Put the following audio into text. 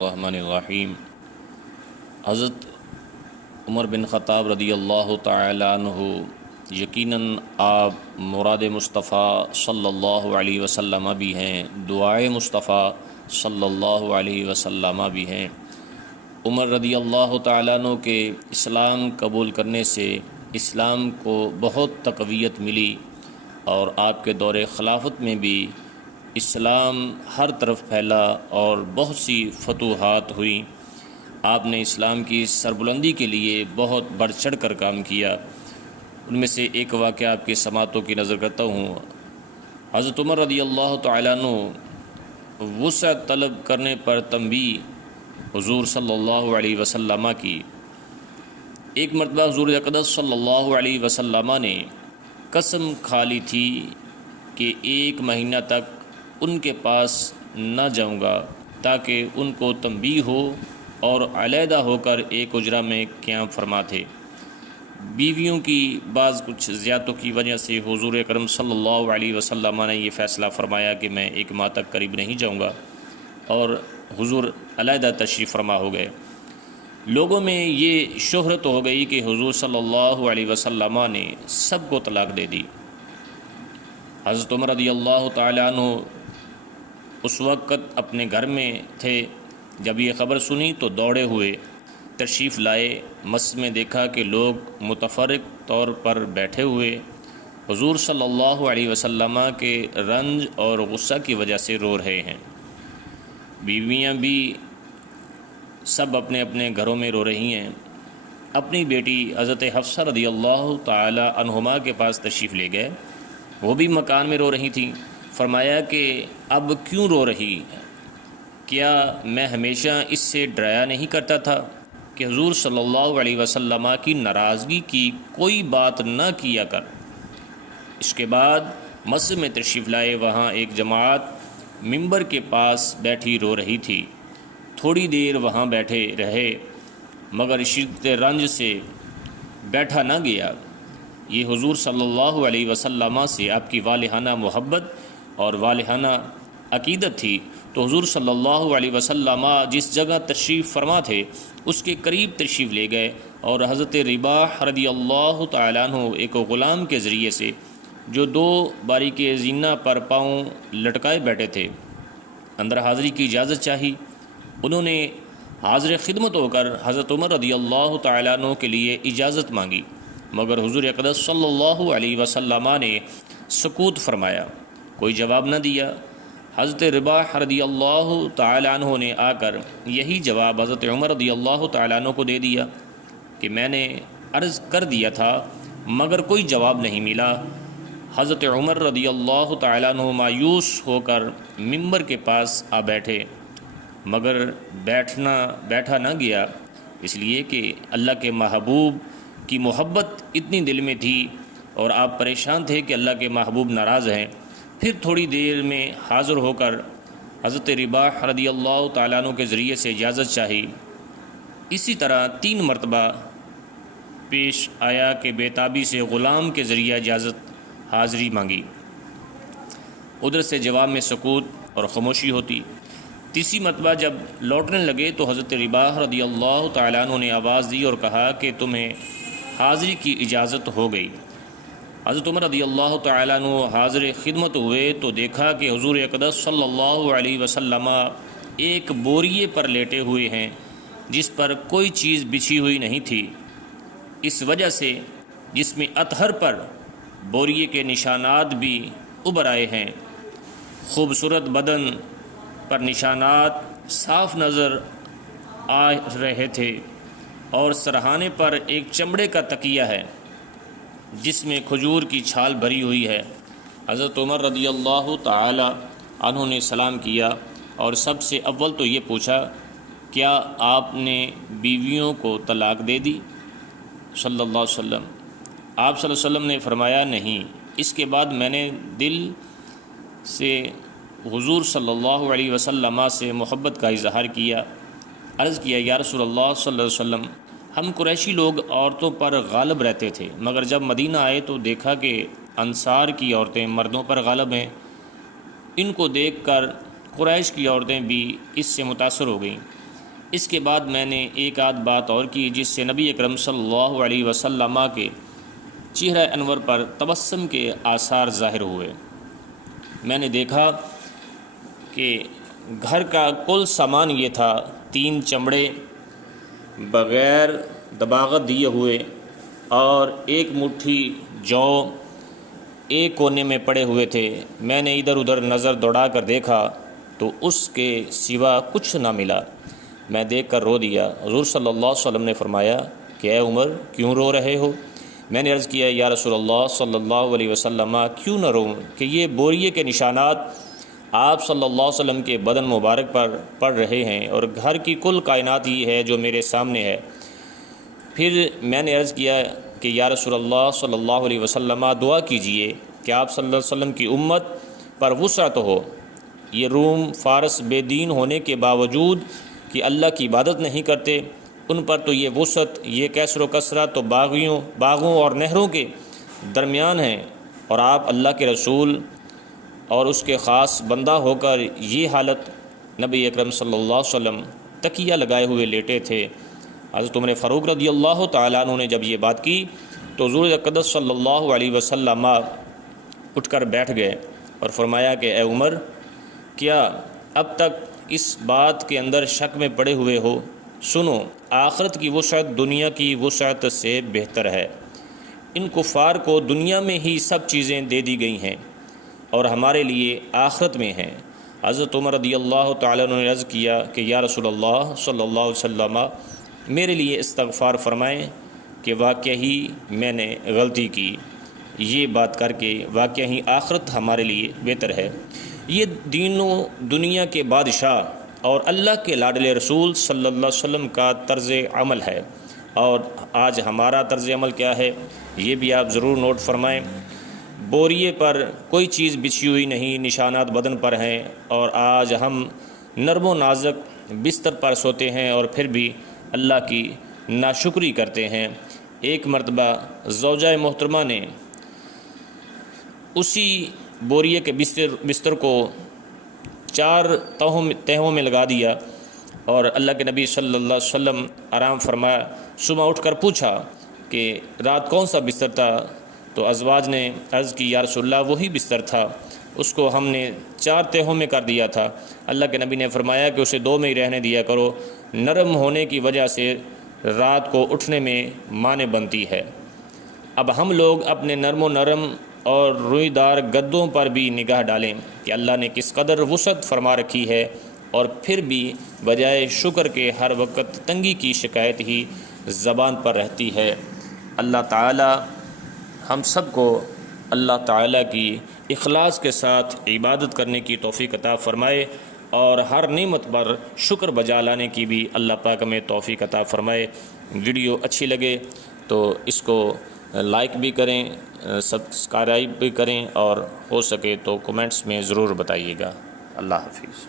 الرحمن الرحیم۔ حضرت عمر بن خطاب رضی اللہ تعالی عنہ یقیناً آپ مراد مصطفیٰ صلی اللہ علیہ وسلم بھی ہیں، دعائے مصطفیٰ صلی اللہ علیہ وسلم بھی ہیں۔ عمر رضی اللہ تعالیٰ عنہ کے اسلام قبول کرنے سے اسلام کو بہت تقویت ملی، اور آپ کے دور خلافت میں بھی اسلام ہر طرف پھیلا اور بہت سی فتوحات ہوئیں۔ آپ نے اسلام کی سربلندی کے لیے بہت بڑھ چڑھ کر کام کیا۔ ان میں سے ایک واقعہ آپ کی سماعتوں کی نظر کرتا ہوں۔ حضرت عمر رضی اللہ تعالیٰ عنہ وسعت طلب کرنے پر تنبیہ حضور صلی اللہ علیہ وسلم کی۔ ایک مرتبہ حضور اقدس صلی اللہ علیہ وسلم نے قسم کھا لی تھی کہ 1 مہینہ تک ان کے پاس نہ جاؤں گا تاکہ ان کو تنبیہ ہو اور علیحدہ ہو کر ایک حجرہ میں قیام فرما تھے۔ بیویوں کی بعض کچھ زیادتوں کی وجہ سے حضور اکرم صلی اللہ علیہ وسلم نے یہ فیصلہ فرمایا کہ میں 1 ماہ تک قریب نہیں جاؤں گا، اور حضور علیحدہ تشریف فرما ہو گئے۔ لوگوں میں یہ شہرت ہو گئی کہ حضور صلی اللہ علیہ وسلم نے سب کو طلاق دے دی۔ حضرت عمر رضی اللہ تعالیٰ عنہ اس وقت اپنے گھر میں تھے۔ جب یہ خبر سنی تو دوڑے ہوئے تشریف لائے۔ مسجد میں دیکھا کہ لوگ متفرق طور پر بیٹھے ہوئے حضور صلی اللہ علیہ وسلم کے رنج اور غصہ کی وجہ سے رو رہے ہیں۔ بیویاں بھی سب اپنے اپنے گھروں میں رو رہی ہیں۔ اپنی بیٹی حضرت حفصہ رضی اللہ تعالی عنہما کے پاس تشریف لے گئے۔ وہ بھی مکان میں رو رہی تھیں۔ فرمایا کہ اب کیوں رو رہی ہے؟ کیا میں ہمیشہ اس سے ڈرایا نہیں کرتا تھا کہ حضور صلی اللہ علیہ وسلم کی ناراضگی کی کوئی بات نہ کیا کر؟ اس کے بعد مسجد میں تشریف لائے۔ وہاں ایک جماعت منبر کے پاس بیٹھی رو رہی تھی۔ تھوڑی دیر وہاں بیٹھے رہے مگر شدت رنج سے بیٹھا نہ گیا۔ یہ حضور صلی اللہ علیہ وسلم سے آپ کی والہانہ محبت اور والہانہ عقیدت تھی، تو حضور صلی اللہ علیہ وسلم جس جگہ تشریف فرما تھے اس کے قریب تشریف لے گئے، اور حضرت رباح رضی اللہ تعالیٰ عنہ ایک غلام کے ذریعے سے جو 2 باریک زینہ پر پاؤں لٹکائے بیٹھے تھے، اندر حاضری کی اجازت چاہی۔ انہوں نے حاضر خدمت ہو کر حضرت عمر رضی اللہ تعالیٰ عنہ کے لیے اجازت مانگی، مگر حضور اقدس صلی اللہ علیہ وسلم نے سکوت فرمایا، کوئی جواب نہ دیا۔ حضرت رباح رضی اللہ تعالیٰ عنہ نے آ کر یہی جواب حضرت عمر رضی اللہ تعالیٰ عنہ کو دے دیا کہ میں نے عرض کر دیا تھا مگر کوئی جواب نہیں ملا۔ حضرت عمر رضی اللہ تعالیٰ عنہ مایوس ہو کر منبر کے پاس آ بیٹھے، مگر بیٹھا نہ گیا، اس لیے کہ اللہ کے محبوب کی محبت اتنی دل میں تھی اور آپ پریشان تھے کہ اللہ کے محبوب ناراض ہیں۔ پھر تھوڑی دیر میں حاضر ہو کر حضرت رباح رضی اللہ تعالیٰ عنہ کے ذریعے سے اجازت چاہی۔ اسی طرح 3 مرتبہ پیش آیا کہ بےتابی سے غلام کے ذریعہ اجازت حاضری مانگی، ادھر سے جواب میں سکوت اور خاموشی ہوتی۔ تیسری مرتبہ جب لوٹنے لگے تو حضرت رباح رضی اللہ تعالیٰ عنہ نے آواز دی اور کہا کہ تمہیں حاضری کی اجازت ہو گئی۔ حضرت عمر رضی اللہ تعالیٰ عنہ حاضر خدمت ہوئے تو دیکھا کہ حضور اقدس صلی اللہ علیہ وسلم ایک بوریے پر لیٹے ہوئے ہیں جس پر کوئی چیز بچھی ہوئی نہیں تھی، اس وجہ سے جس میں اطہر پر بوریے کے نشانات بھی ابھر آئے ہیں۔ خوبصورت بدن پر نشانات صاف نظر آ رہے تھے، اور سرہانے پر ایک چمڑے کا تکیہ ہے جس میں کھجور کی چھال بھری ہوئی ہے۔ حضرت عمر رضی اللہ تعالی عنہ نے سلام کیا اور سب سے اول تو یہ پوچھا، کیا آپ نے بیویوں کو طلاق دے دی صلی اللہ علیہ وسلم؟ آپ صلی اللہ علیہ وسلم نے فرمایا نہیں۔ اس کے بعد میں نے دل سے حضور صلی اللہ علیہ وسلم سے محبت کا اظہار کیا، عرض کیا یا رسول اللہ صلی اللہ علیہ وسلم، ہم قریشی لوگ عورتوں پر غالب رہتے تھے، مگر جب مدینہ آئے تو دیکھا کہ انصار کی عورتیں مردوں پر غالب ہیں۔ ان کو دیکھ کر قریش کی عورتیں بھی اس سے متاثر ہو گئیں۔ اس کے بعد میں نے ایک آدھ بات اور کی جس سے نبی اکرم صلی اللہ علیہ وسلم کے چہرہ انور پر تبسم کے آثار ظاہر ہوئے۔ میں نے دیکھا کہ گھر کا کل سامان یہ تھا، 3 چمڑے بغیر دباغت دیے ہوئے اور ایک مٹھی جو ایک کونے میں پڑے ہوئے تھے۔ میں نے ادھر ادھر نظر دوڑا کر دیکھا تو اس کے سوا کچھ نہ ملا۔ میں دیکھ کر رو دیا۔ حضور صلی اللہ علیہ وسلم نے فرمایا کہ اے عمر کیوں رو رہے ہو؟ میں نے عرض کیا یا رسول اللہ صلی اللہ علیہ وسلم کیوں نہ روؤں کہ یہ بوریے کے نشانات آپ صلی اللہ علیہ وسلم کے بدن مبارک پر پڑ رہے ہیں اور گھر کی کل کائنات ہی ہے جو میرے سامنے ہے۔ پھر میں نے عرض کیا کہ یا رسول اللہ صلی اللہ علیہ وسلم دعا کیجئے کہ آپ صلی اللہ علیہ وسلم کی امت پر وسعت ہو۔ یہ روم فارس بے دین ہونے کے باوجود کہ اللہ کی عبادت نہیں کرتے، ان پر تو یہ وسعت، یہ کثر و کثرت تو باغوں اور نہروں کے درمیان ہیں، اور آپ اللہ کے رسول اور اس کے خاص بندہ ہو کر یہ حالت نبی اکرم صلی اللہ علیہ وسلم تکیہ لگائے ہوئے لیٹے تھے۔ حضرت عمر فاروق رضی اللہ تعالیٰ عنہ نے جب یہ بات کی تو حضور اقدس صلی اللہ علیہ وسلم اٹھ کر بیٹھ گئے اور فرمایا کہ اے عمر، کیا اب تک اس بات کے اندر شک میں پڑے ہوئے ہو؟ سنو، آخرت کی وسعت دنیا کی وسعت سے بہتر ہے۔ ان کفار کو دنیا میں ہی سب چیزیں دے دی گئی ہیں اور ہمارے لیے آخرت میں ہیں۔ حضرت عمر رضی اللہ تعالیٰ عنہ نے عرض کیا کہ یا رسول اللہ صلی اللہ علیہ وسلم میرے لیے استغفار فرمائیں کہ واقعہ ہی میں نے غلطی کی، یہ بات کر کے واقعہ ہی آخرت ہمارے لیے بہتر ہے۔ یہ دین و دنیا کے بادشاہ اور اللہ کے لاڈلے رسول صلی اللہ علیہ وسلم کا طرز عمل ہے، اور آج ہمارا طرز عمل کیا ہے یہ بھی آپ ضرور نوٹ فرمائیں۔ بوریے پر کوئی چیز بچھی ہوئی نہیں، نشانات بدن پر ہیں، اور آج ہم نرم و نازک بستر پر سوتے ہیں اور پھر بھی اللہ کی ناشکری کرتے ہیں۔ ایک مرتبہ زوجہ محترمہ نے اسی بوریے کے بستر کو 4 تہوں میں لگا دیا، اور اللہ کے نبی صلی اللہ علیہ وسلم آرام فرمایا۔ صبح اٹھ کر پوچھا کہ رات کون سا بستر تھا؟ تو ازواج نے عرض کی یا رسول اللہ وہی بستر تھا، اس کو ہم نے 4 تہوں میں کر دیا تھا۔ اللہ کے نبی نے فرمایا کہ اسے 2 میں ہی رہنے دیا کرو، نرم ہونے کی وجہ سے رات کو اٹھنے میں مانع بنتی ہے۔ اب ہم لوگ اپنے نرم اور روئی دار گدوں پر بھی نگاہ ڈالیں کہ اللہ نے کس قدر وسعت فرما رکھی ہے، اور پھر بھی بجائے شکر کے ہر وقت تنگی کی شکایت ہی زبان پر رہتی ہے۔ اللہ تعالی ہم سب کو اللہ تعالی کی اخلاص کے ساتھ عبادت کرنے کی توفیق عطا فرمائے، اور ہر نعمت پر شکر بجا لانے کی بھی اللہ پاک ہمیں توفیق عطا فرمائے۔ ویڈیو اچھی لگے تو اس کو لائک بھی کریں، سبسکرائب بھی کریں، اور ہو سکے تو کمنٹس میں ضرور بتائیے گا۔ اللہ حافظ۔